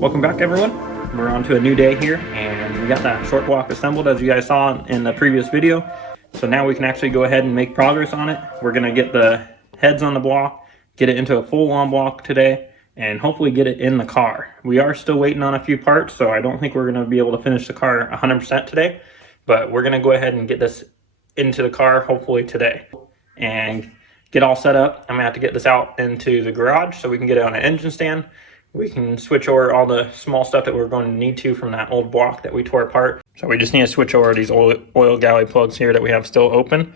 Welcome back, everyone. We're on to a new day here, and we got that short block assembled as you guys saw in the previous video. So now we can actually go ahead and make progress on it. We're going to get the heads on the block, get it into a full Longblock today, and hopefully get it in the car. We are still waiting on a few parts, so I don't think we're going to be able to finish the car 100% today, but we're going to go ahead and get this into the car hopefully today and get all set up. I'm going to have to get this out into the garage so we can get it on an engine stand. We can switch over all the small stuff that we're going to need to from that old block that we tore apart. So we just need to switch over these oil galley plugs here that we have still open.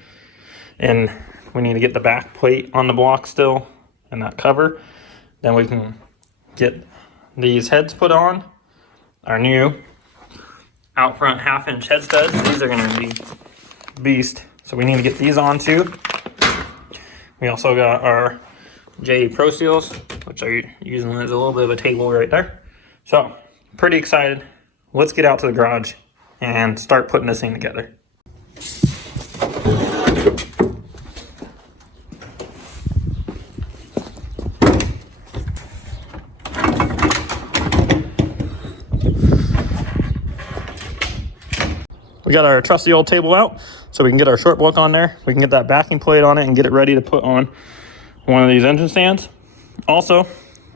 And we need to get the back plate on the block still and that cover. Then we can get these heads put on. Our new out front 1/2-inch head studs. These are going to be beast. So we need to get these on too. We also got our J Pro Seals, which are using as a little bit of a table right there. So pretty excited. Let's get out to the garage and start putting this thing together. We got our trusty old table out so we can get our short block on there. We can get that backing plate on it and get it ready to put on one of these engine stands. Also,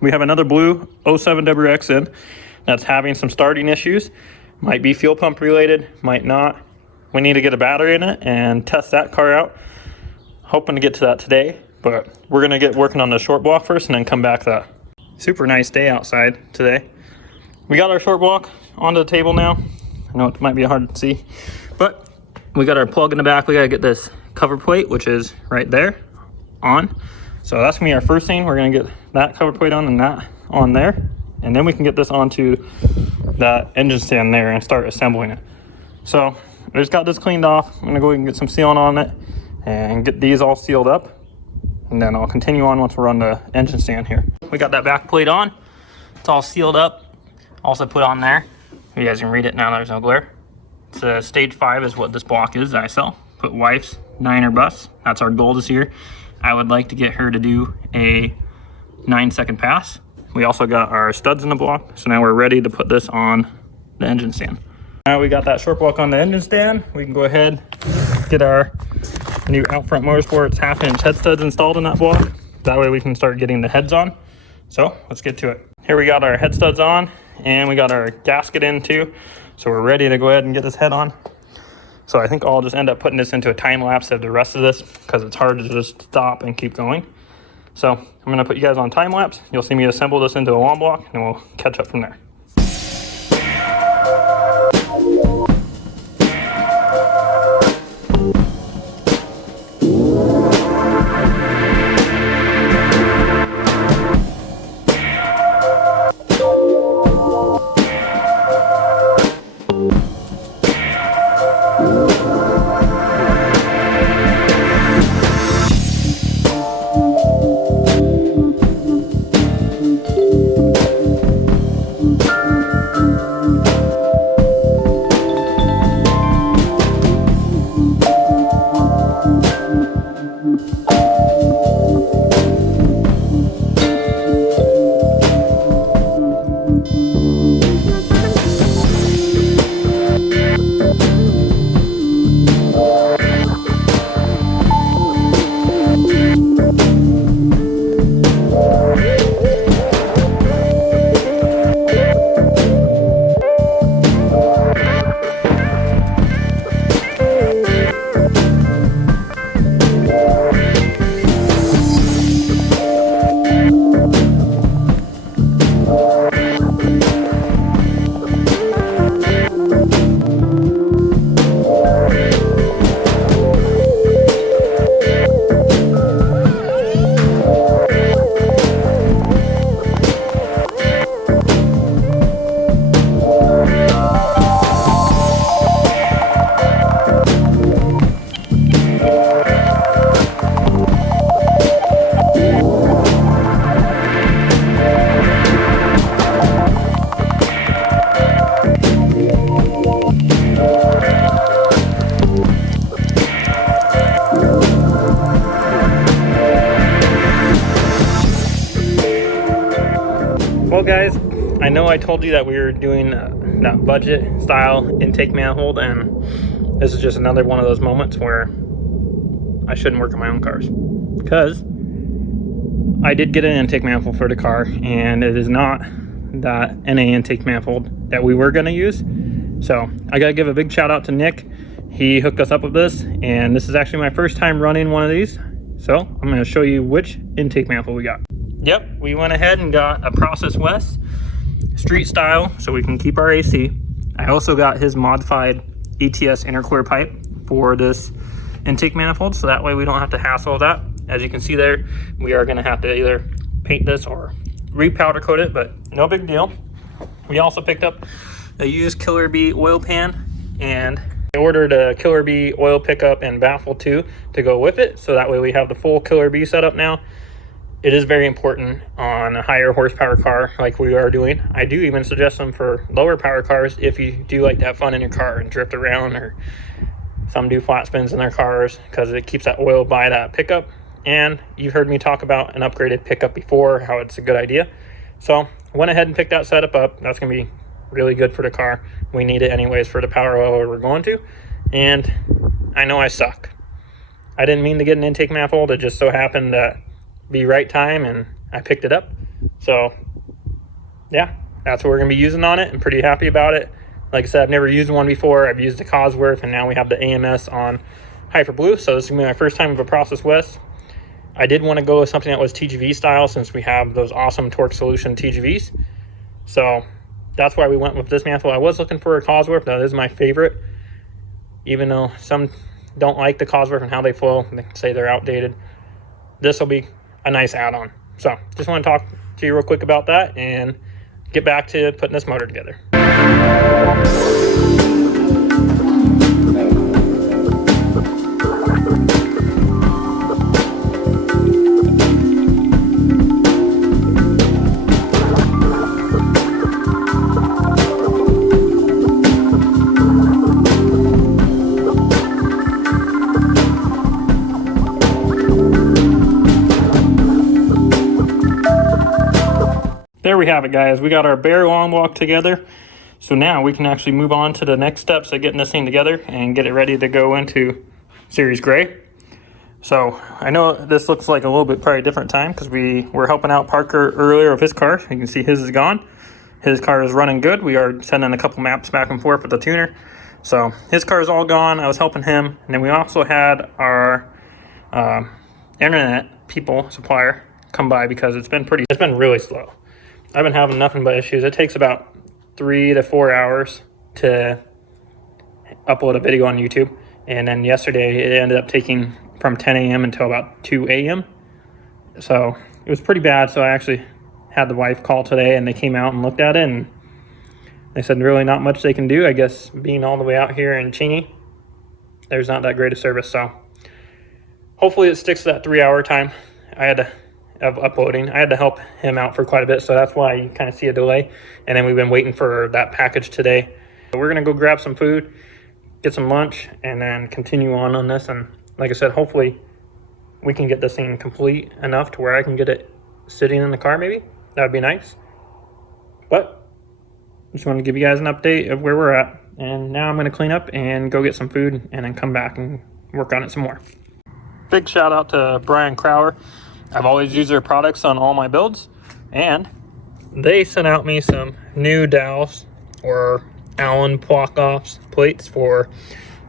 we have another blue 07WX in that's having some starting issues. Might be fuel pump related, might not. We need to get a battery in it and test that car out. Hoping to get to that today, but we're gonna get working on the short block first and then come back to that. Super nice day outside today. We got our short block onto the table now. I know it might be hard to see, but we got our plug in the back. We gotta get this cover plate, which is right there, on. So that's gonna be our first thing. We're gonna get that cover plate on and that on there. And then we can get this onto that engine stand there and start assembling it. So I just got this cleaned off. I'm gonna go ahead and get some sealant on it and get these all sealed up. And then I'll continue on once we're on the engine stand here. We got that back plate on. It's all sealed up. Also put on there. You guys can read it now, there's no glare. It's a stage 5 is what this block is that I sell. Put wife's 9er bus. That's our goal this year. I would like to get her to do a 9-second pass. We also got our studs in the block, so now we're ready to put this on the engine stand. Now we got that short block on the engine stand, we can go ahead get our new Outfront Motorsports 1/2-inch head studs installed in that block. That way we can start getting the heads on. So let's get to it. Here we got our head studs on, and we got our gasket in too. So we're ready to go ahead and get this head on. So I think I'll just end up putting this into a time lapse of the rest of this because it's hard to just stop and keep going. So I'm gonna put you guys on time lapse. You'll see me assemble this into a long block and we'll catch up from there. Well guys, I know I told you that we were doing that budget style intake manifold, and this is just another one of those moments where I shouldn't work on my own cars, because I did get an intake manifold for the car, and it is not that NA intake manifold that we were going to use. So I gotta give a big shout out to Nick. He hooked us up with this, and this is actually my first time running one of these. So I'm going to show you which intake manifold we got. Yep, we went ahead and got a Process West street style so we can keep our AC. I also got his modified ETS intercooler pipe for this intake manifold, so that way we don't have to hassle that. As you can see there, we are going to have to either paint this or repowder coat it, but no big deal. We also picked up a used Killer Bee oil pan, and I ordered a Killer Bee oil pickup and baffle too to go with it, so that way we have the full Killer Bee setup now. It is very important on a higher horsepower car like we are doing. I do even suggest them for lower power cars if you do like to have fun in your car and drift around, or some do flat spins in their cars, because it keeps that oil by that pickup. And you've heard me talk about an upgraded pickup before, how it's a good idea. So went ahead and picked that setup up. That's going to be really good for the car. We need it anyways for the power level we're going to. And I know I suck. I didn't mean to get an intake manifold. It just so happened to be right time, and I picked it up. So yeah, that's what we're going to be using on it. I'm pretty happy about it. Like I said, I've never used one before. I've used the Cosworth, and now we have the AMS on Hyper Blue. So this is going to be my first time with a Process West. I did want to go with something that was TGV style, since we have those awesome Torque Solution TGVs. So that's why we went with this manifold. I was looking for a Cosworth. That is my favorite, even though some don't like the Cosworth and how they flow. They say they're outdated. This will be a nice add-on. So just want to talk to you real quick about that and get back to putting this motor together. There we have it, guys. We got our bare Longblock together. So now we can actually move on to the next steps of getting this thing together and get it ready to go into Series Gray. So I know this looks like a little bit probably different time, because we were helping out Parker earlier with his car. You can see his is gone. His car is running good. We are sending a couple maps back and forth with the tuner. So his car is all gone. I was helping him. And then we also had our internet supplier come by, because it's been really slow. I've been having nothing but issues. It takes about 3 to 4 hours to upload a video on YouTube. And then yesterday it ended up taking from 10 a.m. until about 2 a.m. So it was pretty bad. So I actually had the wife call today, and they came out and looked at it, and they said really not much they can do. I guess being all the way out here in Cheney, there's not that great a service. So hopefully it sticks to that 3-hour time of uploading. I had to help him out for quite a bit, so that's why you kind of see a delay. And then we've been waiting for that package today. So we're gonna go grab some food, get some lunch, and then continue on this. And like I said, hopefully we can get this thing complete enough to where I can get it sitting in the car. Maybe that would be nice. But just want to give you guys an update of where we're at. And now I'm going to clean up and go get some food, and then come back and work on it some more. Big shout out to Brian Crower. I've always used their products on all my builds, and they sent out me some new dowels or Allen block-offs plates for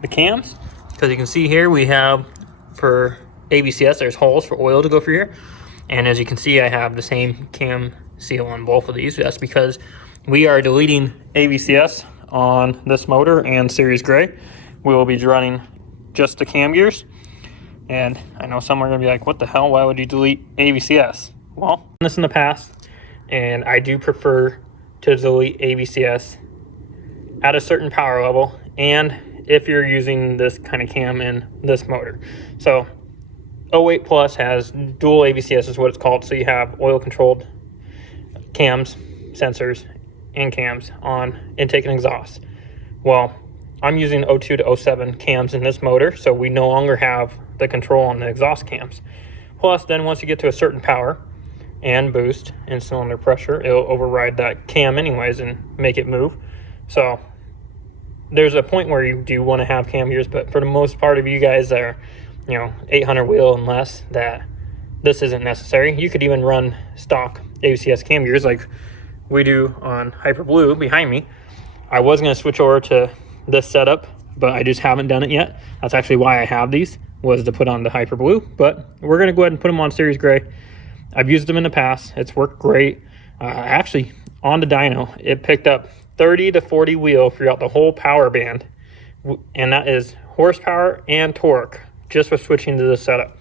the cams. Because you can see here we have, for ABCS, there's holes for oil to go through here. And as you can see, I have the same cam seal on both of these. That's because we are deleting ABCS on this motor and Series Gray. We will be running just the cam gears. And I know some are going to be like, what the hell? Why would you delete ABCS? Well, I've done this in the past, and I do prefer to delete ABCS at a certain power level, and if you're using this kind of cam in this motor. So 08 Plus has dual ABCS is what it's called. So you have oil controlled cams, sensors, and cams on intake and exhaust. Well, I'm using 02 to 07 cams in this motor, so we no longer have the control on the exhaust cams. Plus, then once you get to a certain power, and boost in cylinder pressure. It'll override that cam anyways and make it move. So there's a point where you do want to have cam gears, but for the most part of you guys that are, 800 wheel and less, that this isn't necessary. You could even run stock ABCS cam gears like we do on Hyper Blue behind me. I was going to switch over to this setup, but I just haven't done it yet. That's actually why I have these, was to put on the Hyper Blue, but we're going to go ahead and put them on Series Gray. I've used them in the past. It's worked great. Actually, on the dyno, it picked up 30 to 40 wheel throughout the whole power band, and that is horsepower and torque just with switching to this setup.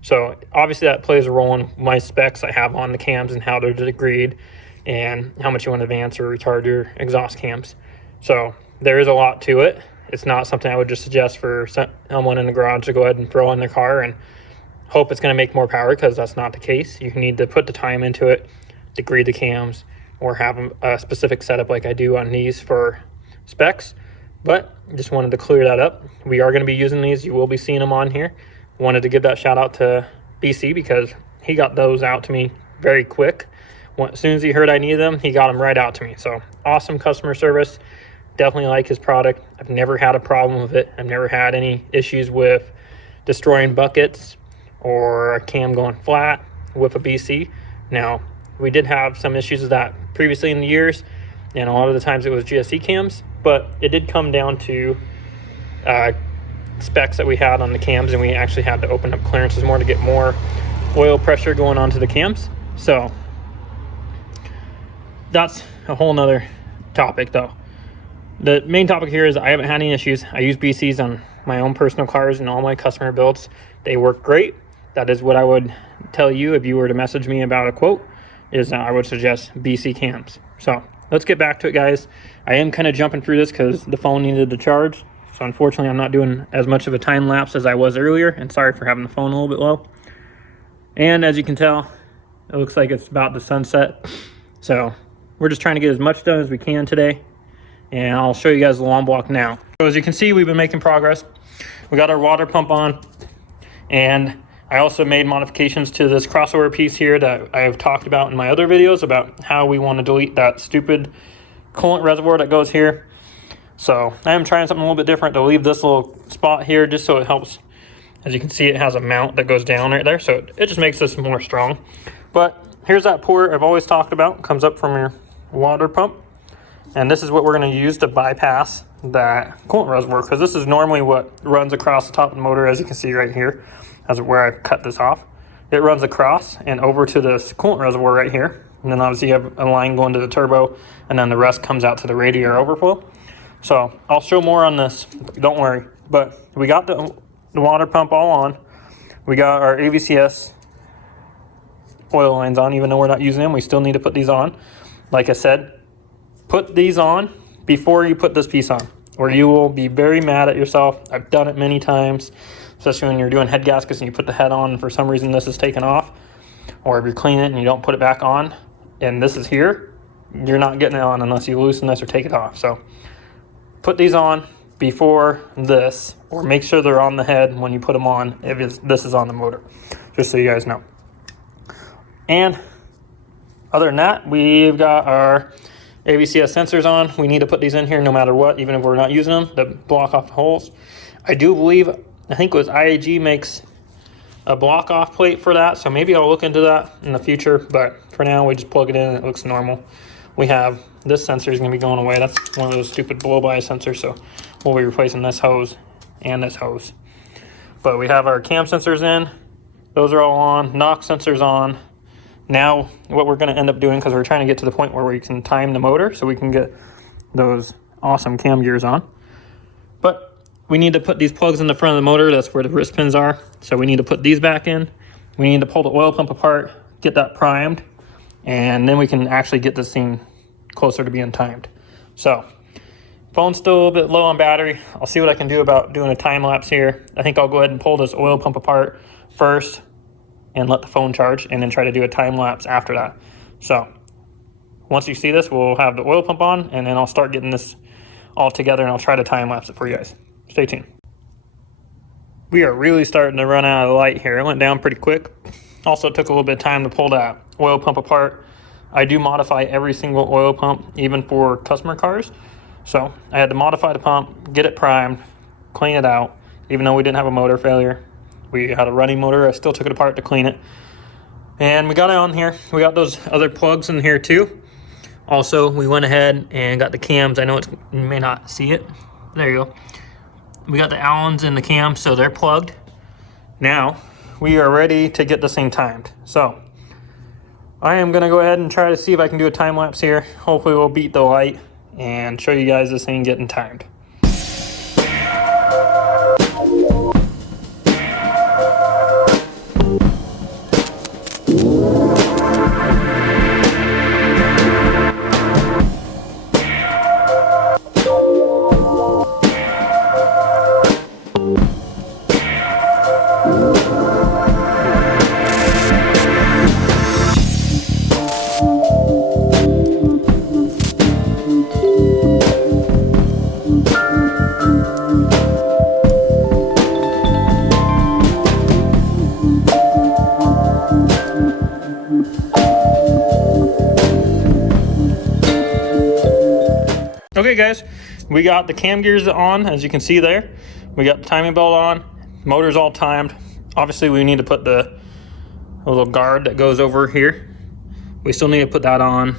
So obviously that plays a role in my specs I have on the cams and how they're degreed and how much you want to advance or retard your exhaust cams. So there is a lot to it. It's not something I would just suggest for someone in the garage to go ahead and throw in their car and hope it's going to make more power, because that's not the case. You need to put the time into it, degrade the cams, or have a specific setup like I do on these for specs. But just wanted to clear that up. We are going to be using these. You will be seeing them on here. Wanted to give that shout out to BC because he got those out to me very quick. As soon as he heard I needed them, he got them right out to me. So awesome customer service. Definitely like his product. I've never had a problem with it. I've never had any issues with destroying buckets or a cam going flat with a BC. Now, we did have some issues with that previously in the years, and a lot of the times it was GSC cams, but it did come down to specs that we had on the cams, and we actually had to open up clearances more to get more oil pressure going onto the cams. So that's a whole nother topic though. The main topic here is I haven't had any issues. I use BCs on my own personal cars and all my customer builds. They work great. That is what I would tell you if you were to message me about a quote, is I would suggest BC cams. So let's get back to it, guys. I am kind of jumping through this because the phone needed to charge. So unfortunately, I'm not doing as much of a time lapse as I was earlier, and sorry for having the phone a little bit low. And as you can tell, it looks like it's about to sunset. So we're just trying to get as much done as we can today, and I'll show you guys the Longblock now. So as you can see, we've been making progress. We got our water pump on, and I also made modifications to this crossover piece here that I have talked about in my other videos about how we want to delete that stupid coolant reservoir that goes here. So I am trying something a little bit different to leave this little spot here just so it helps. As you can see, it has a mount that goes down right there, so it just makes this more strong. But here's that port I've always talked about. It comes up from your water pump, and this is what we're going to use to bypass that coolant reservoir, because this is normally what runs across the top of the motor, as you can see right here. That's where I cut this off. It runs across and over to this coolant reservoir right here, and then obviously you have a line going to the turbo, and then the rest comes out to the radiator overflow. So I'll show more on this, don't worry. But we got the water pump all on. We got our ABCS oil lines on. Even though we're not using them, we still need to put these on. Like I said, put these on before you put this piece on, or you will be very mad at yourself. I've done it many times, especially when you're doing head gaskets and you put the head on and for some reason this is taken off, or if you're cleaning it and you don't put it back on and this is here, you're not getting it on unless you loosen this or take it off. So put these on before this, or make sure they're on the head when you put them on if this is on the motor, just so you guys know. And other than that, we've got our ABCS sensors on. We need to put these in here no matter what, even if we're not using them, to block off the holes. I do believe, I think it was IAG makes a block off plate for that, so maybe I'll look into that in the future, but for now we just plug it in and it looks normal. We have this sensor is going to be going away. That's one of those stupid blow-by sensors, so we'll be replacing this hose and this hose. But we have our cam sensors in. Those are all on. NOx sensors on. Now what we're going to end up doing, because we're trying to get to the point where we can time the motor so we can get those awesome cam gears on. But we need to put these plugs in the front of the motor. That's where the wrist pins are. So we need to put these back in. We need to pull the oil pump apart, get that primed, and then we can actually get this thing closer to being timed. So phone's still a little bit low on battery. I'll see what I can do about doing a time lapse here. I think I'll go ahead and pull this oil pump apart first and let the phone charge, and then try to do a time lapse after that. So once you see this, we'll have the oil pump on, and then I'll start getting this all together, and I'll try to time lapse it for you guys. Stay tuned. We are really starting to run out of the light here. It went down pretty quick. Also took a little bit of time to pull that oil pump apart. I do modify every single oil pump, even for customer cars. So I had to modify the pump, get it primed, clean it out. Even though we didn't have a motor failure, we had a running motor. I still took it apart to clean it. And we got it on here. We got those other plugs in here too. Also, we went ahead and got the cams. I know you may not see it. There you go. We got the Allens in the cams, so they're plugged. Now, we are ready to get this thing timed. So, I am gonna go ahead and try to see if I can do a time lapse here. Hopefully we'll beat the light and show you guys this thing getting timed. Okay guys, we got the cam gears on, as you can see there. We got the timing belt on, motor's all timed. Obviously we need to put the little guard that goes over here. We still need to put that on.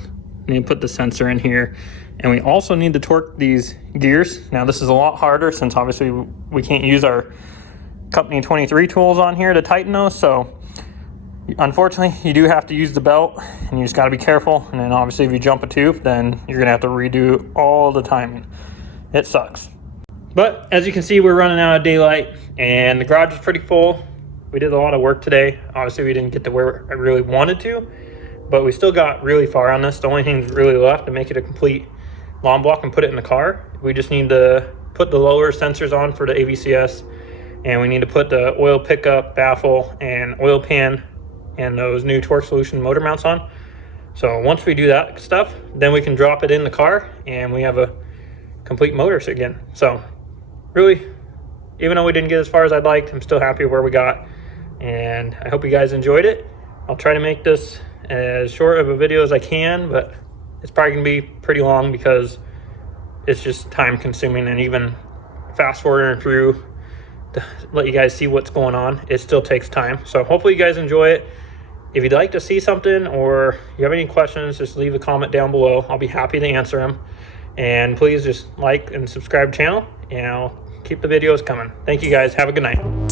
We need to put the sensor in here. And we also need to torque these gears. Now this is a lot harder since obviously we can't use our company 23 tools on here to tighten those. So unfortunately, you do have to use the belt, and you just got to be careful. And then obviously if you jump a tooth, then you're gonna have to redo all the timing. It sucks. But as you can see, we're running out of daylight and the garage is pretty full. We did a lot of work today. Obviously we didn't get to where I really wanted to, but we still got really far on this. The only thing really left to make it a complete long block and put it in the car, we just need to put the lower sensors on for the AVCS, and we need to put the oil pickup, baffle, and oil pan and those new torque solution motor mounts on. So once we do that stuff, then we can drop it in the car and we have a complete motor again. So really, even though we didn't get as far as I'd liked, I'm still happy with where we got, and I hope you guys enjoyed it. I'll try to make this as short of a video as I can, but it's probably gonna be pretty long because it's just time consuming, and even fast forwarding through to let you guys see what's going on, it still takes time. So hopefully you guys enjoy it. If you'd like to see something or you have any questions, just leave a comment down below. I'll be happy to answer them. And please just like and subscribe to the channel, and I'll keep the videos coming. Thank you guys. Have a good night.